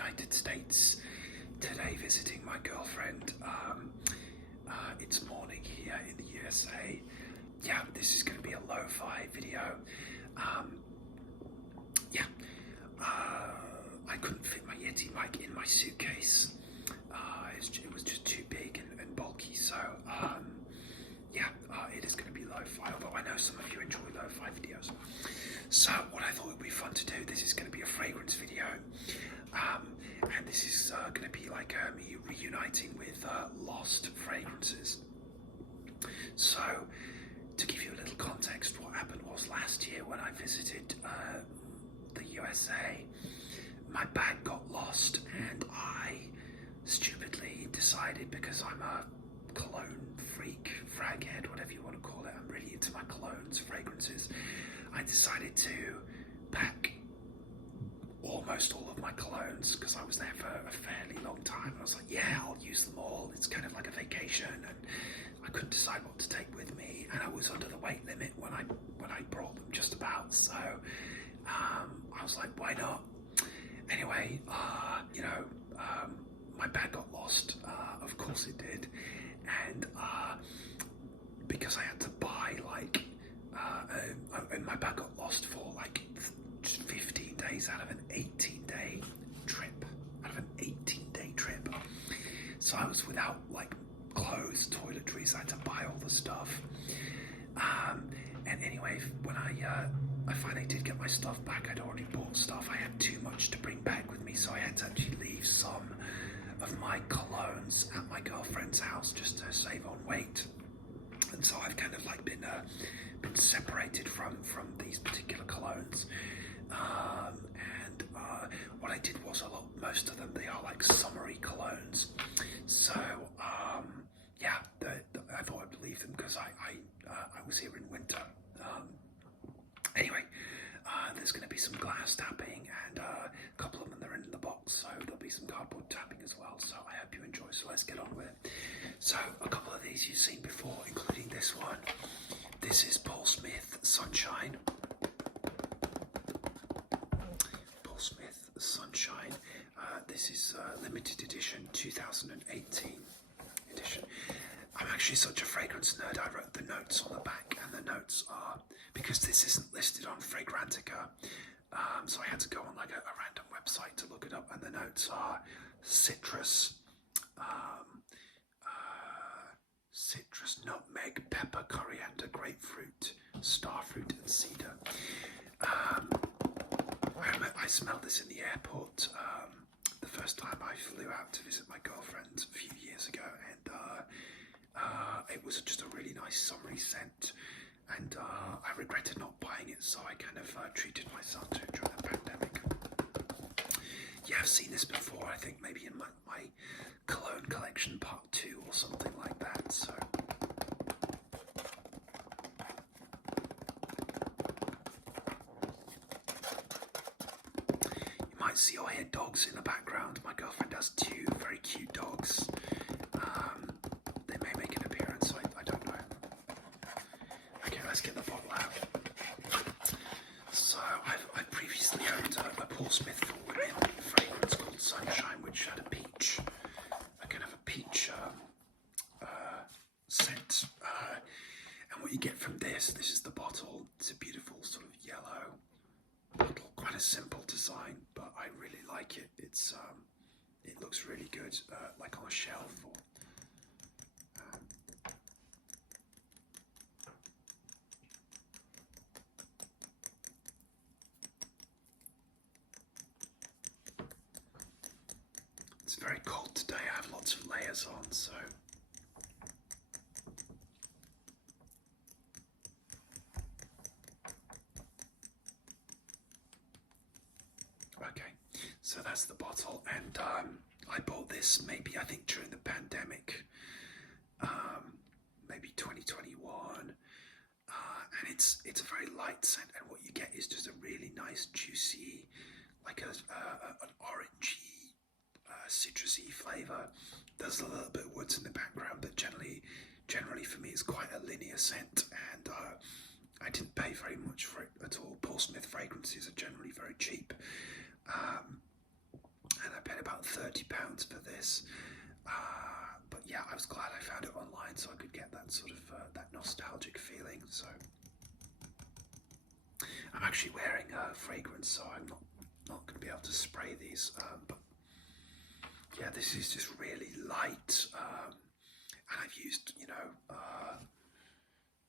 United States today, visiting my girlfriend. It's morning here in the USA. Yeah, this is going to be a lo-fi video. I couldn't fit my Yeti mic in my suitcase. It was just too big and bulky, so it is going to be lo-fi, although I know some of you enjoy lo-fi videos. So what I thought would be fun to do, this is going to be a fragrance video, and this is going to be like me reuniting with lost fragrances. So to give you a little context, what happened was last year when I visited the USA, my bag got lost, and I stupidly decided, because I'm a cologne freak, fraghead, whatever you want to call it, I'm really into my colognes, fragrances, I decided to pack almost all of my colognes, because I was there for a fairly long time. I was like, yeah, I'll use them all, it's kind of like a vacation, and I couldn't decide what to take with me, and I was under the weight limit when I brought them, just about, so I was like, why not? Anyway, my bag got lost, of course it did, and because I had to buy and my bag got lost for like 15 days out of an 18-day trip, so I was without like clothes, toiletries, I had to buy all the stuff, and anyway, when I finally did get my stuff back, I'd already bought stuff, I had too much to bring back with me, so I had to actually leave some of my colognes at my girlfriend's house just to save on weight. And so I've kind of like been separated from these particular colognes, and what I did was most of them, they are like summery colognes, so I thought I'd leave them because I was here in winter. Anyway, there's going to be some glass tapping, and a couple of them are in the box, so there'll be some cardboard tapping as well, so I hope you enjoy, so let's get on with it. So a couple of these you've seen before, including this one. This is Paul Smith Sunshine. Paul Smith Sunshine. This is limited edition, 2018 edition. I'm actually such a fragrance nerd, I wrote the notes on the back, and the notes are, because this isn't listed on Fragrantica, so I had to go on like a random website to look it up, and the notes are citrus, nutmeg, pepper, coriander, grapefruit, starfruit, and cedar. I smelled this in the airport the first time I flew out to visit my girlfriend a few years ago, and it was just a really nice summery scent, and I regretted not buying it, so I kind of treated myself to it during the pandemic. Yeah, I've seen this before, I think maybe in my cologne collection part 2 or something like that, so. You might see or hear dogs in the background. My girlfriend has 2 very cute dogs. They may make an appearance, I don't know. Okay, let's get the bottle out. So I previously owned a Paul Smith for women fragrance called Sunshine, which had a peach scent. And what you get from this is the bottle. It's a beautiful sort of yellow bottle, quite a simple design, but I really like it. It looks really good, like on a shelf or. It's very cold today, I have lots of layers on, so. Okay, so that's the bottle, and I bought this maybe, I think during the pandemic, maybe 2021, and it's a very light scent, and what you get is just a really nice, juicy, like an orangey, citrusy flavour. There's a little bit of woods in the background, but generally for me it's quite a linear scent, and I didn't pay very much for it at all. Paul Smith fragrances are generally very cheap, and I paid about £30 for this. But yeah, I was glad I found it online so I could get that sort of that nostalgic feeling. So I'm actually wearing a fragrance, so I'm not going to be able to spray these. But yeah, this is just really light, and I've used,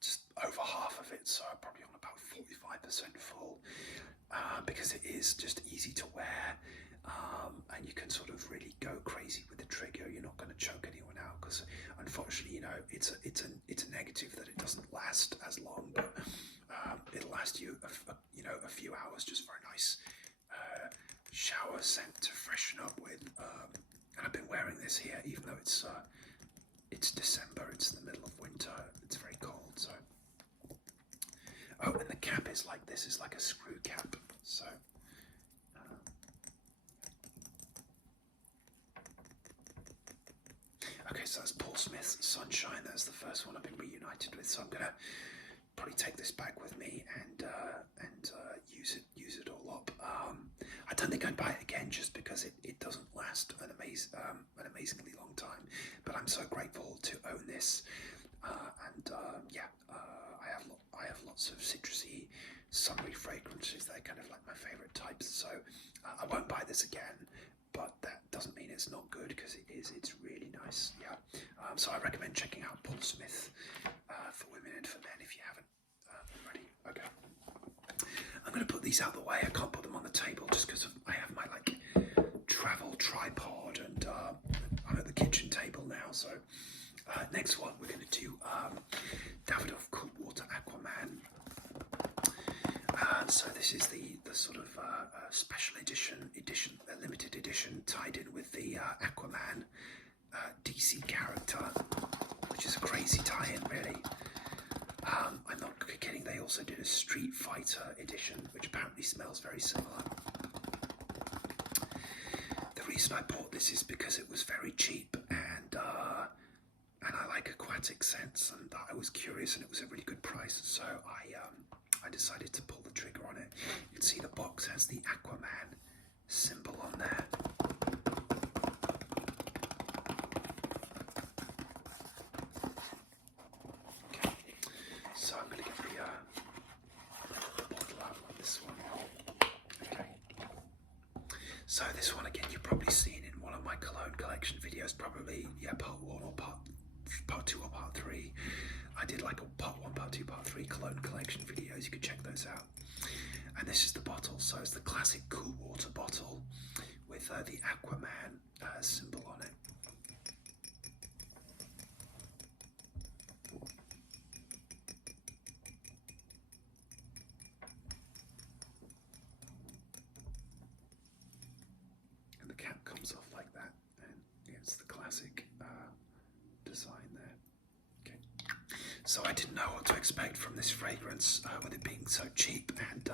just over half of it, so I'm probably on about 45% full, because it is just easy to wear, and you can sort of really go crazy with the trigger. You're not going to choke anyone out, because unfortunately, it's a negative that it doesn't last as long, but it'll last you a few hours just for a nice shower scent to freshen up with. And I've been wearing this here, even though it's December, it's the middle of winter, it's very cold. So, oh, and the cap is like this, is like a screw cap. So, okay, so that's Paul Smith's Sunshine. That's the first one I've been reunited with. So I'm gonna probably take this back with me and use it all up. I don't think I'd buy it again just because it doesn't last an amazingly long time. But I'm so grateful to own this, I have lots of citrusy, summery fragrances. They're kind of like my favourite types. So I won't buy this again, but that doesn't mean it's not good, because it is. It's really nice. Yeah. So I recommend checking out Paul Smith for women and for men if you haven't already. Okay. I'm going to put these out of the way. I can't put them on the table just because I have my travel tripod, and I'm at the kitchen table now. So next one we're going to do Davidov Coldwater Aquaman. So this is the sort of special edition, limited edition, tied in with the Aquaman DC character, which is a crazy tie-in, really. I'm not kidding, they also did a Street Fighter edition, which apparently smells very similar. The reason I bought this is because it was very cheap, and I like aquatic scents, and I was curious, and it was a really good price, so I decided to pull the trigger on it. You can see the box has the Aquaman symbol on there. Okay, so I'm going to get the bottle out like this one. Okay. So this one, again, you've probably seen in one of my cologne collection videos, probably, yeah, part 1 or part 2 or part 3. I did like a part 1, part 2, part 3 cologne collection videos. You could check those out. And this is the bottle. So it's the classic cool water bottle with the Aquaman symbol on it. And the cap comes off like that, and yeah, it's the classic design there. Okay. So I didn't know what to expect from this fragrance, with it being so cheap, and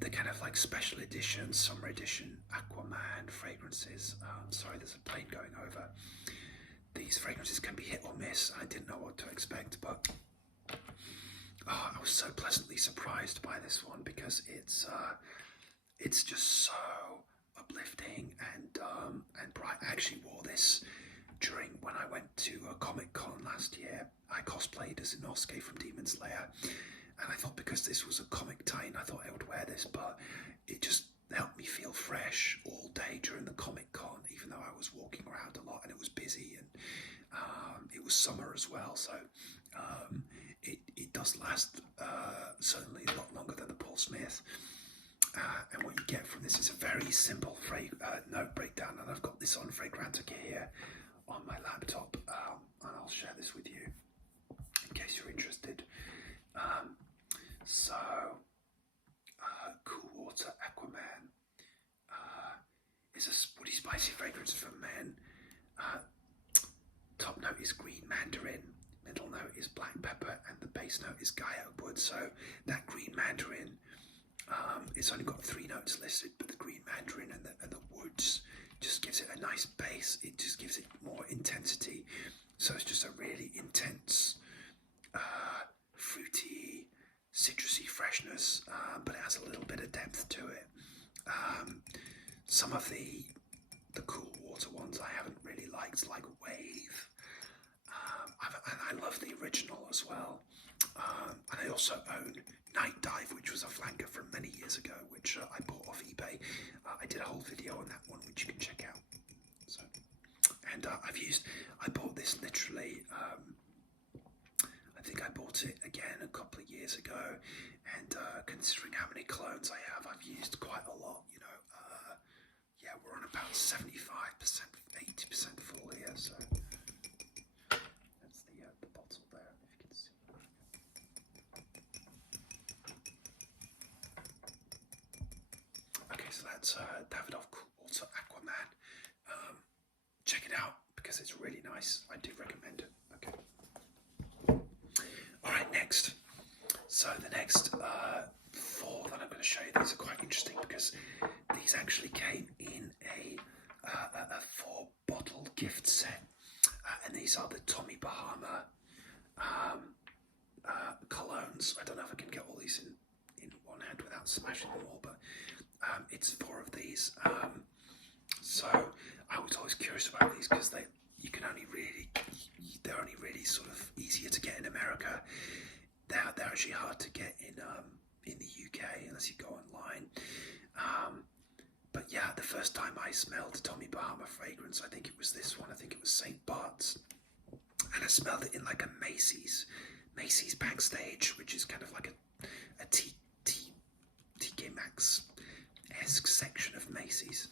the kind of like special edition, summer edition Aquaman fragrances. Sorry, there's a plane going over. These fragrances can be hit or miss. I didn't know what to expect, but I was so pleasantly surprised by this one, because it's just so uplifting and bright. I actually wore this during when I went to a Comic-Con last year. I cosplayed as Inosuke from Demon Slayer, and I thought because this was a comic tie-in, I thought I would wear this, but it just helped me feel fresh all day during the Comic-Con, even though I was walking around a lot and it was busy, and it was summer as well, so it does last certainly a lot longer than the Paul Smith. And what you get from this is a very simple note breakdown, and I've got this on Fragrantica here on my laptop, and I'll share this with you in case you're interested. Cool Water Aquaman is a woody spicy fragrance for men. Top note is green mandarin, middle note is black pepper, and the base note is guyot wood. So that green mandarin, it's only got 3 notes listed, but the green mandarin and the woods just gives it a nice base. It just gives it more intensity. So it's just a really intense, fruity, citrusy freshness, but it has a little bit of depth to it. some of the cool water ones I haven't really liked, like Wave. And I love the original as well. And I also own Night Dive, which was a flanker from many years ago, which I bought off eBay. I did a whole video on that one, which you can check out. So, and I bought this literally. I think I bought it again a couple of years ago, and considering how many clones I have, I've used quite a lot. You know, yeah, we're on about 75%, 80% full here. So. The bottle there, if you can see. Okay, so that's Davidov Coldwater Aquaman. Check it out because it's really nice. I do recommend it. Okay. All right, next. So the next 4 that I'm going to show you, these are quite interesting because these actually came in a 4-bottle gift set. And these are the Tommy Bahama colognes. I don't know if I can get all these in one hand without smashing them all, but it's 4 of these. So I was always curious about these because they're only really sort of easier to get in America. They're actually hard to get in the UK unless you go online. But yeah, the first time I smelled Tommy Bahama fragrance, I think it was this one. I think it was St. Bart's, and I smelled it in like a Macy's backstage, which is kind of like a TK Maxx-esque section of Macy's.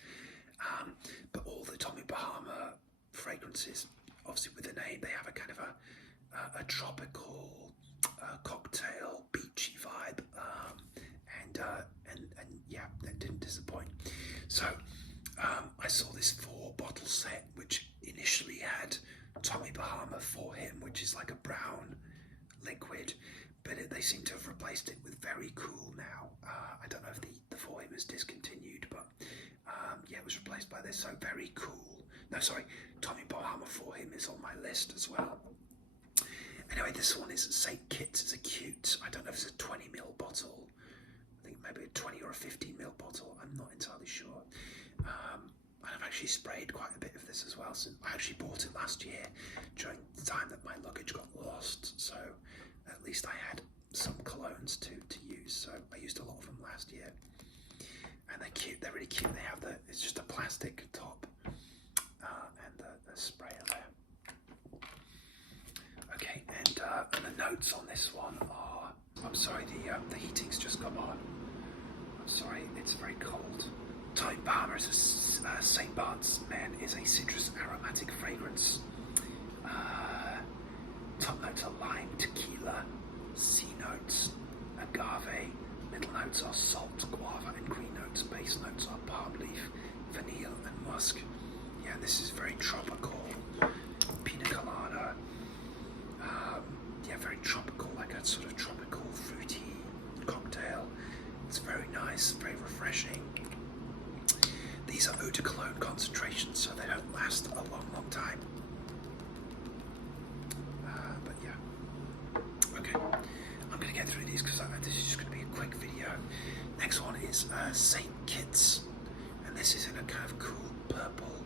But all the Tommy Bahama fragrances, obviously with the name, they have a kind of a tropical cocktail beachy vibe, and yeah, that didn't disappoint. So I saw this 4-bottle set, which initially had Tommy Bahama For Him, which is like a brown liquid, but they seem to have replaced it with Very Cool now. I don't know if the For Him is discontinued, but yeah, it was replaced by this. So Very Cool. No, sorry, Tommy Bahama For Him is on my list as well. Anyway, this one is St. Kitts. It's a cute, I don't know if it's a 20ml bottle. I think maybe a 20 or a 15ml bottle. I'm not entirely sure. I've actually sprayed quite a bit of this as well. So I actually bought it last year during the time that my luggage got lost. So at least I had some colognes to use. So I used a lot of them last year. And they're cute. They're really cute. It's just a plastic top and the sprayer there. Okay, and the notes on this one are, I'm sorry, the heating's just come on. I'm sorry, it's very cold. Tommy Bahama is a St. Bart's Man is a citrus aromatic fragrance. Top notes are lime, tequila, C notes, agave. Middle notes are salt, guava, and green notes. Base notes are palm leaf, vanilla, and musk. Yeah, this is very tropical. Pina colada. Yeah, very tropical, like a sort of tropical fruity cocktail. It's very nice, very refreshing. These are eau de cologne concentrations, so they don't last a long time. But yeah. Okay, I'm going to get through these because this is just going to be a quick video. Next one is St. Kitts, and this is in a kind of cool purple,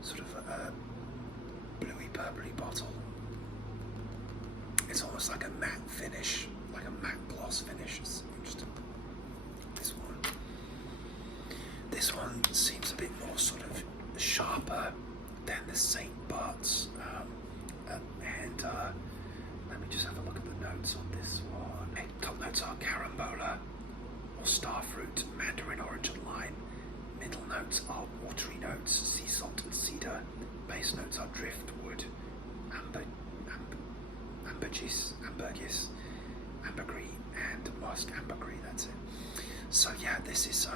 sort of bluey purpley bottle. It's almost like a matte finish, like a matte gloss finish. It's interesting. This one seems a bit more sort of sharper than the St. Bart's, and let me just have a look at the notes on this one. Top notes are carambola or starfruit, mandarin orange and lime. Middle notes are watery notes, sea salt and cedar. Base notes are driftwood, ambergris, and musk ambergris. That's it. So yeah, this is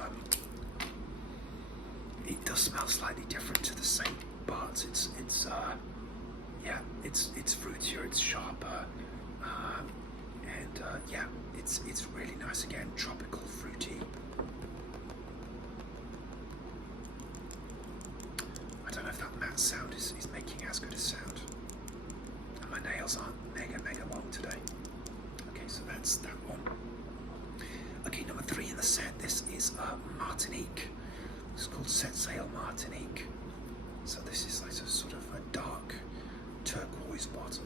it does smell slightly different to the St. Bart's. It's fruitier, it's sharper, and yeah, it's really nice again, tropical, fruity. I don't know if that matte sound is making as good a sound. And my nails aren't mega long today. Okay, so that's that one. Okay, number 3 in the set. This is Martinique. It's called Set Sail Martinique. So this is like a sort of a dark turquoise bottle.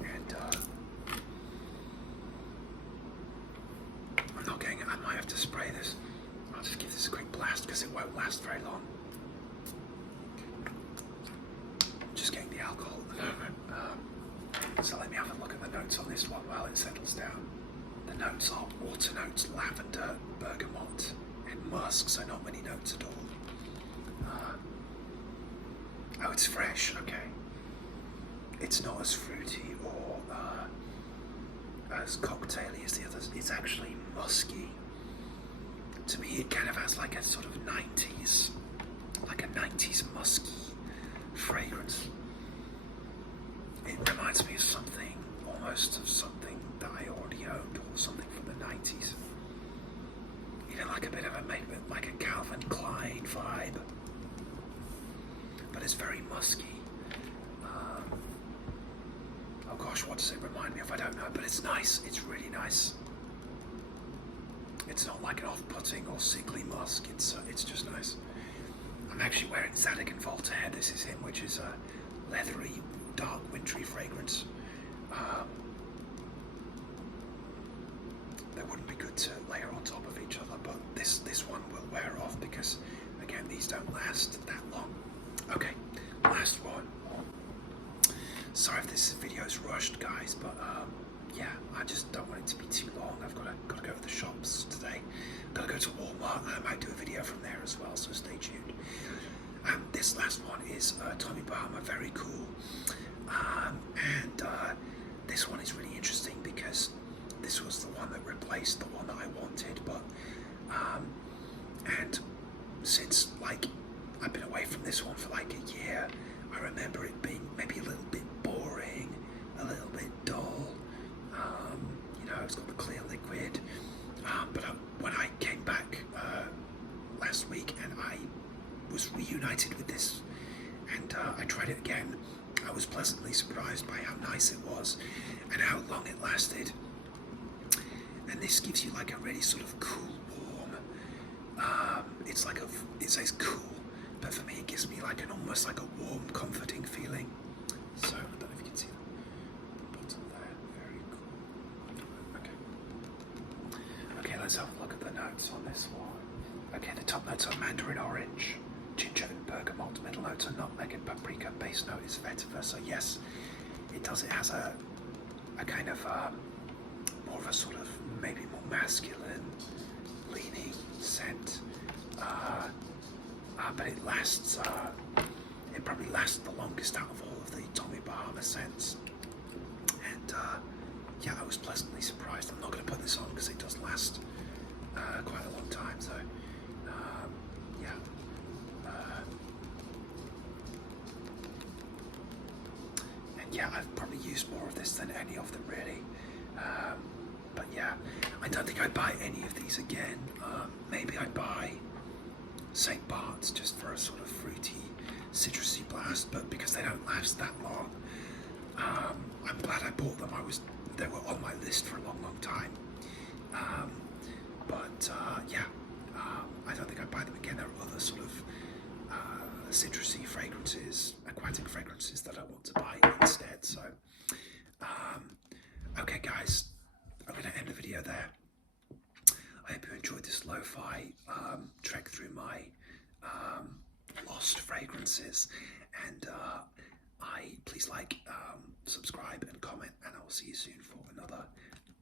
And I'm not getting it. I might have to spray this. I'll just give this a quick blast because it won't last very long. Just getting the alcohol at the moment. So let me have a look at the notes on this one while it settles down. The notes are water notes, lavender, bergamot, and musk, so not many notes at all. Oh, it's fresh, okay. It's not as fruity or as cocktaily as the others. It's actually musky. To me, it kind of has like a sort of 90s, like a 90s musky fragrance. It reminds me of something, almost of something that I already owned, or something from the 90s. Even like a bit of a, maybe like a Calvin Klein vibe. But it's very musky. Oh gosh, what does it remind me of? I don't know, but it's nice. It's really nice. It's not like an off-putting or sickly musk. It's just nice. I'm actually wearing Zadig and Voltaire. This is him, which is a leathery, dark, wintry fragrance. They wouldn't be good to layer on top of each other, but this one will wear off because, again, these don't last that long. Okay, last one. Sorry if this video's rushed, guys, but yeah, I just don't want it to be too long. I've got to go to the shops today. I've got to go to Walmart, and I might do a video from there as well, so stay tuned. This last one is Tommy Bahama, very cool. And this one is really interesting because this was the one that replaced the one that I wanted, but and since like I've been away from this one for like a year, I remember it being maybe a little bit boring, a little bit dull. You know, it's got the clear liquid, but when I came back last week and I was reunited with this, and I tried it again, I was pleasantly surprised by how nice it was and how long it lasted. And this gives you like a really sort of cool, warm. It's like it says cool, but for me it gives me like an almost like a warm, comforting feeling. So I don't know if you can see the bottle there. Very cool. Okay, let's have a look at the notes on this one. Okay, the top notes are mandarin orange, ginger and bergamot. Middle notes are nutmeg and paprika. Base note is vetiver. So yes, it does. It has a kind of more of a sort of maybe more masculine leaning scent, but it lasts. It probably lasts the longest out of all of the Tommy Bahama scents. And yeah, I was pleasantly surprised. I'm not going to put this on because it does last quite a long time. So yeah. And yeah, I've probably used more of this than any of them really. But yeah, I don't think I'd buy any of these again. Maybe I'd buy St. Bart's just for a sort of fruity, citrusy blast, but because they don't last that long, I'm glad I bought them. They were on my list for a long, long time. But yeah, I don't think I'd buy them again. There are other sort of citrusy fragrances, aquatic fragrances that I want to buy instead. So, okay guys, I'm going to end the video there. I hope you enjoyed this lo-fi trek through my lost fragrances, and please like, subscribe and comment, and I will see you soon for another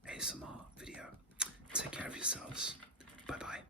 ASMR video. Take care of yourselves.